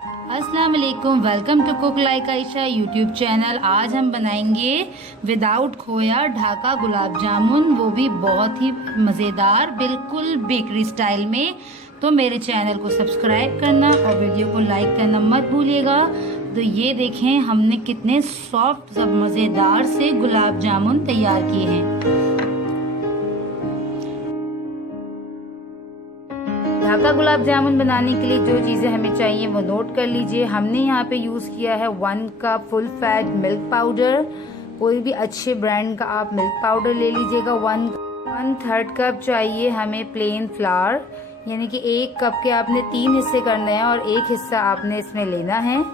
अस्सलाम वालेकुम, welcome to cook like Ayesha YouTube channel. आज हम बनाएंगे विदाउट खोया ढाका गुलाब जामुन, वो भी बहुत ही मज़ेदार, बिल्कुल बेकरी स्टाइल में। तो मेरे चैनल को सब्सक्राइब करना और वीडियो को लाइक करना मत भूलिएगा। तो ये देखें हमने कितने सॉफ्ट सब मज़ेदार से गुलाब जामुन तैयार किए हैं। ढाका गुलाब जामुन बनाने के लिए जो चीज़ें हमें चाहिए वो नोट कर लीजिए। हमने यहाँ पे यूज़ किया है 1 cup full fat milk powder. कोई भी अच्छे ब्रांड का आप मिल्क पाउडर ले लीजिएगा। 1/3 कप चाहिए हमें प्लेन फ्लावर, यानी कि 1 कप के आपने 3 हिस्से करने हैं और 1 हिस्सा आपने इसमें लेना है।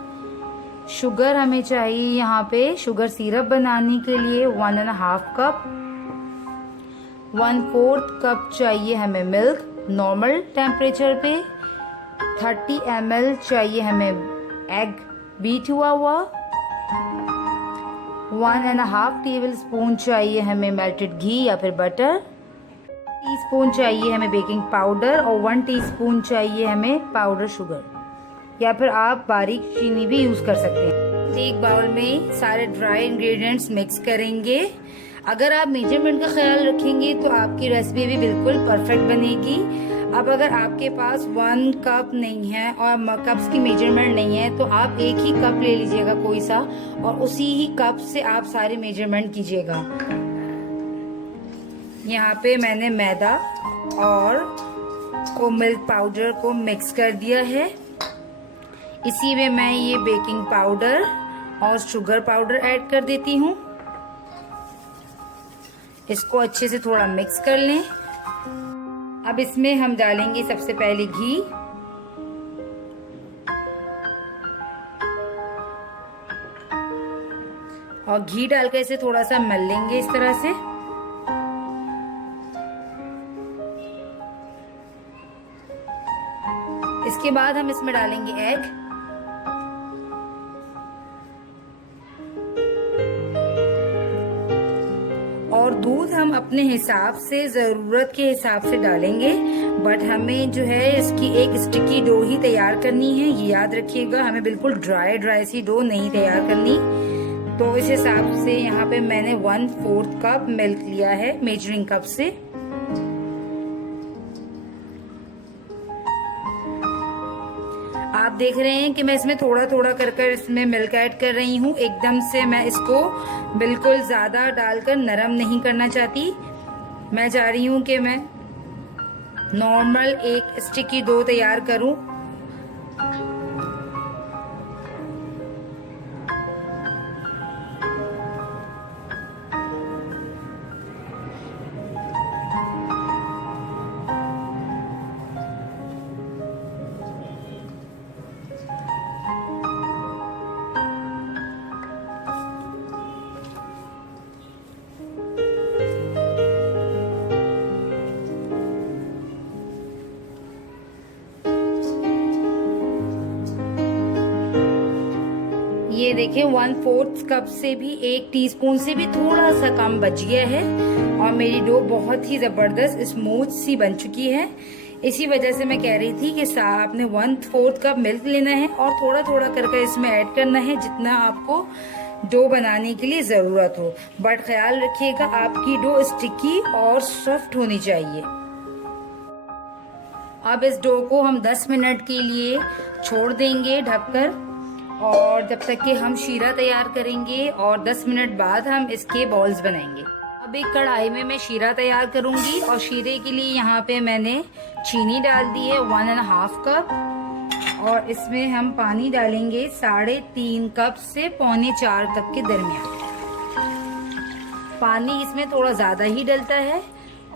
शुगर हमें चाहिए यहाँ पे शुगर सिरप बनाने के लिए 1.5 कप। 1/4 कप चाहिए हमें मिल्क नॉर्मल टेम्परेचर पे। 30 ml चाहिए हमें एग बीट हुआ 1.5 टेबल स्पून चाहिए हमें मेल्टेड घी या फिर बटर। टीस्पून चाहिए हमें बेकिंग पाउडर और 1 टीस्पून चाहिए हमें पाउडर शुगर, या फिर आप बारीक चीनी भी यूज कर सकते हैं। एक बाउल में सारे ड्राई इंग्रेडिएंट्स मिक्स करेंगे। अगर आप मेजरमेंट का ख्याल रखेंगे तो आपकी रेसिपी भी बिल्कुल परफेक्ट बनेगी। अब अगर आपके पास 1 कप नहीं है और कप्स की मेजरमेंट नहीं है तो आप 1 ही कप ले लीजिएगा कोई सा, और उसी ही कप से आप सारे मेजरमेंट कीजिएगा। यहाँ पे मैंने मैदा और मिल्क पाउडर को मिक्स कर दिया है। इसी में मैं ये बेकिंग पाउडर और शुगर पाउडर ऐड कर देती हूँ। इसको अच्छे से थोड़ा मिक्स कर लें। अब इसमें हम डालेंगे सबसे पहले घी, और घी डालकर इसे थोड़ा सा मल लेंगे इस तरह से। इसके बाद हम इसमें डालेंगे एग, और दूध हम अपने हिसाब से ज़रूरत के हिसाब से डालेंगे। बट हमें जो है इसकी एक स्टिकी डो ही तैयार करनी है, ये याद रखिएगा। हमें बिल्कुल ड्राई सी डो नहीं तैयार करनी। तो इस हिसाब से यहाँ पे मैंने 1/4 कप मिल्क लिया है मेजरिंग कप से। आप देख रहे हैं कि मैं इसमें थोड़ा थोड़ा कर इसमें मिल्क ऐड कर रही हूँ। एकदम से मैं इसको बिल्कुल ज़्यादा डालकर नरम नहीं करना चाहती। मैं चाह रही हूँ कि मैं नॉर्मल एक स्टिकी डो तैयार करूँ। ये देखिए 1/4 कप से भी 1 टीस्पून से भी थोड़ा सा कम बच गया है, और मेरी डो बहुत ही जबरदस्त स्मूथ सी बन चुकी है। इसी वजह से मैं कह रही थी कि आपने 1/4 कप मिल्क लेना है और थोड़ा थोड़ा करके इसमें ऐड करना है जितना आपको डो बनाने के लिए जरूरत हो। बट ख्याल रखिएगा आपकी डो स्टिकी और सॉफ्ट होनी चाहिए। अब इस डो को हम 10 मिनट के लिए छोड़ देंगे ढककर, और जब तक कि हम शीरा तैयार करेंगे, और 10 मिनट बाद हम इसके बॉल्स बनाएंगे। अब एक कढ़ाई में मैं शीरा तैयार करूंगी, और शीरे के लिए यहाँ पे मैंने चीनी डाल दी है 1.5 कप, और इसमें हम पानी डालेंगे 3.5 कप से 3.25 कप के दरमियान। पानी इसमें थोड़ा ज्यादा ही डलता है,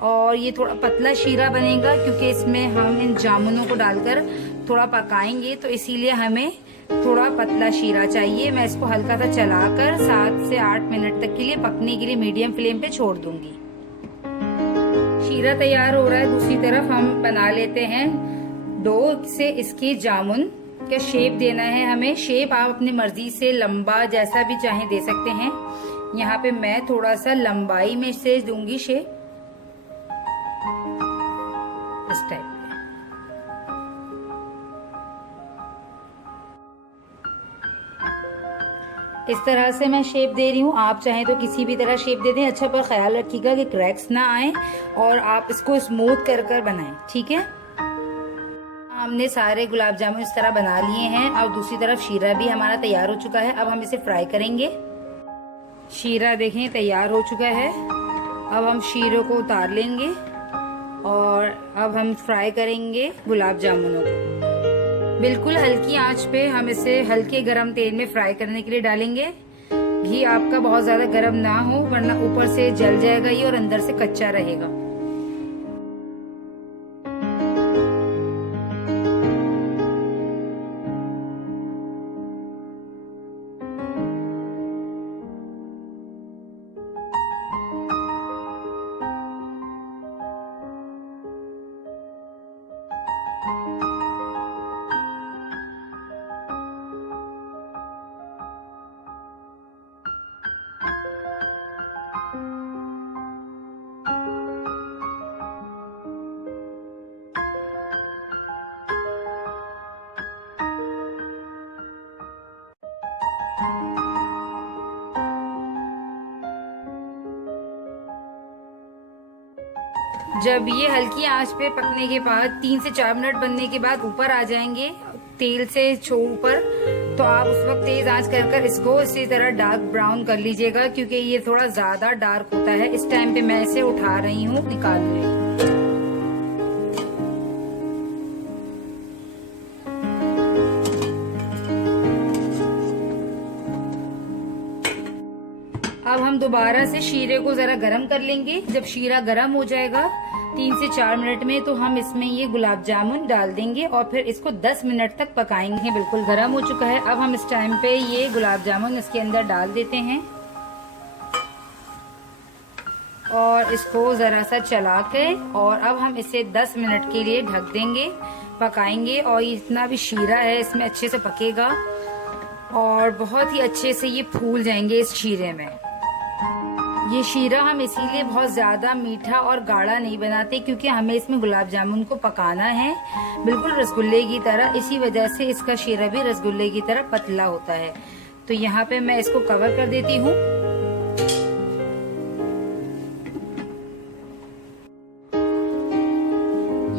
और ये थोड़ा पतला शीरा बनेगा क्योंकि इसमें हम इन जामुनों को डालकर थोड़ा पकाएंगे, तो इसीलिए हमें थोड़ा पतला शीरा चाहिए। मैं इसको हल्का सा चलाकर 7 से 8 मिनट तक के लिए पकने के लिए मीडियम फ्लेम पे छोड़ दूंगी। शीरा तैयार हो रहा है। दूसरी तरफ हम बना लेते हैं डो से इसकी जामुन का शेप देना है हमें। शेप आप अपनी मर्जी से लंबा जैसा भी चाहे दे सकते हैं। यहाँ पे मैं थोड़ा सा लंबाई में से दूंगी शेप, इस टाइप। इस तरह से मैं शेप दे रही हूँ, आप चाहें तो किसी भी तरह शेप दे दें। अच्छा, पर ख्याल रखिएगा कि क्रैक्स ना आए और आप इसको स्मूथ कर बनाएं, ठीक है। हमने सारे गुलाब जामुन इस तरह बना लिए हैं और दूसरी तरफ शीरा भी हमारा तैयार हो चुका है। अब हम इसे फ्राई करेंगे। शीरा देखें तैयार हो चुका है। अब हम शीरों को उतार लेंगे और अब हम फ्राई करेंगे गुलाब जामुनों को। बिल्कुल हल्की आंच पे हम इसे हल्के गरम तेल में फ्राई करने के लिए डालेंगे। घी आपका बहुत ज्यादा गरम ना हो, वरना ऊपर से जल जाएगा ये और अंदर से कच्चा रहेगा। जब ये हल्की आंच पे पकने के बाद 3 से 4 मिनट बनने के बाद ऊपर आ जाएंगे तेल से ऊपर, तो आप उस वक्त तेज आंच कर इसको इसी तरह डार्क ब्राउन कर लीजिएगा, क्योंकि ये थोड़ा ज्यादा डार्क होता है। इस टाइम पे मैं इसे उठा रही हूँ, निकाल रही हूँ। अब हम दोबारा से शीरे को जरा गरम कर लेंगे। जब शीरा गरम हो जाएगा 3 से 4 मिनट में, तो हम इसमें ये गुलाब जामुन डाल देंगे और फिर इसको 10 मिनट तक पकाएंगे। बिल्कुल गरम हो चुका है। अब हम इस टाइम पे ये गुलाब जामुन इसके अंदर डाल देते हैं और इसको जरा सा चला के, और अब हम इसे 10 मिनट के लिए ढक देंगे, पकाएंगे। और इतना भी शीरा है इसमें अच्छे से पकेगा और बहुत ही अच्छे से ये फूल जाएंगे इस शीरे में। ये शीरा हम इसीलिए बहुत ज्यादा मीठा और गाढ़ा नहीं बनाते, क्योंकि हमें इसमें गुलाब जामुन को पकाना है बिल्कुल रसगुल्ले की तरह। इसी वजह से इसका शीरा भी रसगुल्ले की तरह पतला होता है। तो यहाँ पे मैं इसको कवर कर देती हूँ।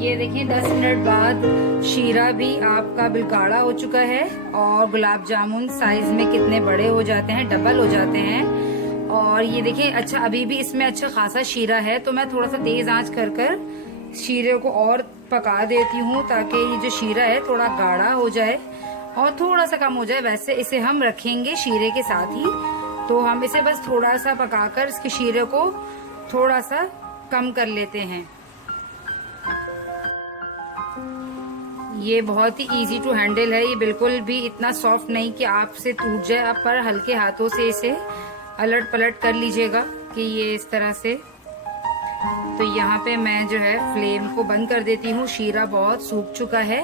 ये देखिए 10 मिनट बाद शीरा भी आपका बिल्कुल गाढ़ा हो चुका है और गुलाब जामुन साइज में कितने बड़े हो जाते हैं, डबल हो जाते हैं। और ये देखिए, अच्छा अभी भी इसमें अच्छा खासा शीरा है, तो मैं थोड़ा सा तेज आंच कर शीरे को और पका देती हूँ, ताकि ये जो शीरा है थोड़ा गाढ़ा हो जाए और थोड़ा सा कम हो जाए। वैसे इसे हम रखेंगे शीरे के साथ ही, तो हम इसे बस थोड़ा सा पकाकर इसके शीरे को थोड़ा सा कम कर लेते हैं। ये बहुत ही इजी टू हैंडल है। ये बिल्कुल भी इतना सॉफ्ट नहीं कि आपसे टूट जाए। आप पर हल्के हाथों से इसे अलट पलट कर लीजिएगा कि ये इस तरह से। तो यहाँ पे मैं जो है फ्लेम को बंद कर देती हूँ। शीरा बहुत सूख चुका है।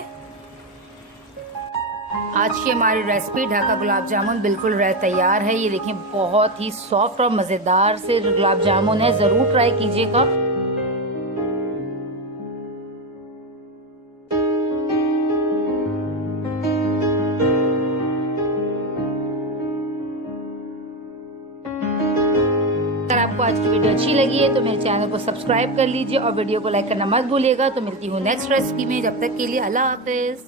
आज की हमारी रेसिपी ढाका गुलाब जामुन बिल्कुल तैयार है। ये देखें बहुत ही सॉफ्ट और मजेदार से गुलाब जामुन है, जरूर ट्राई कीजिएगा। अगर आपको आज की वीडियो अच्छी लगी है तो मेरे चैनल को सब्सक्राइब कर लीजिए और वीडियो को लाइक करना मत भूलिएगा। तो मिलती हूँ नेक्स्ट रेसिपी में, जब तक के लिए अल्लाह हाफिज।